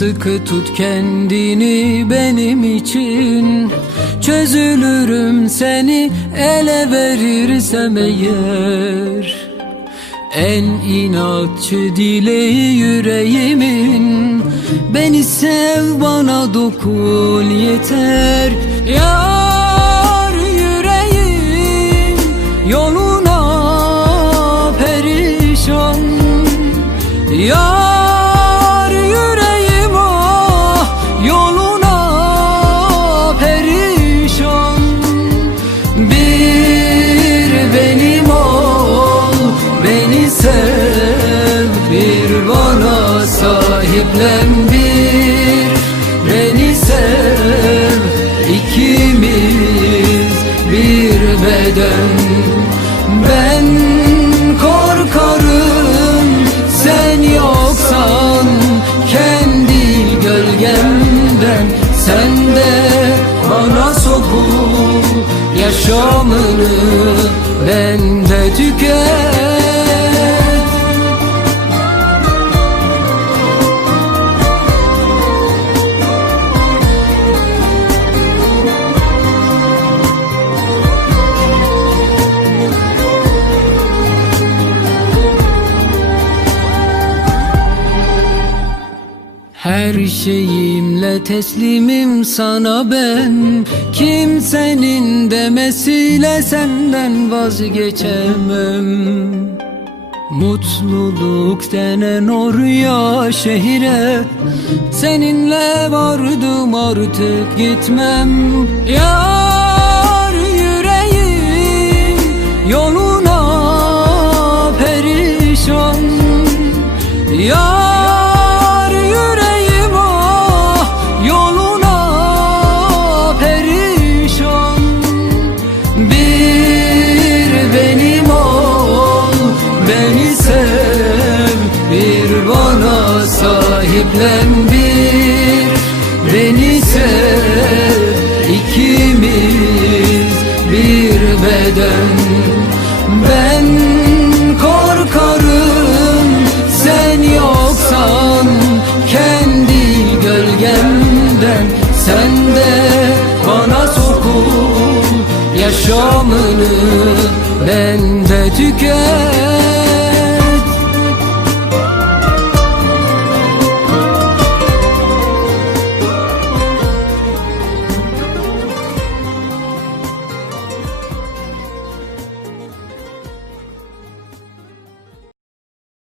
Sıkı tut kendini benim için, çözülürüm seni ele verirsem eğer. En inatçı dileği yüreğimin, beni sev bana dokun yeter. Yar yüreğim yoluna perişan, yar yüreğim ah yoluna perişan. Bir benim ol, beni sev, bir bana sahiplen, bir beni sev, ikimiz bir beden. Ben korkarım sen yoksan kendi gölgemden, sen de bana sokup yaşamını bende tüket. Her şeyimle teslimim sana ben, kimsenin demesiyle senden vazgeçemem. Mutluluk denen oraya şehire, seninle vardım artık gitmem. Yar yüreğim yoluna perişan, yar sahiplen, bir beni sev, ikimiz bir beden. Ben korkarım sen yoksan kendi gölgemden, sen de bana sokup yaşamını bende tüket.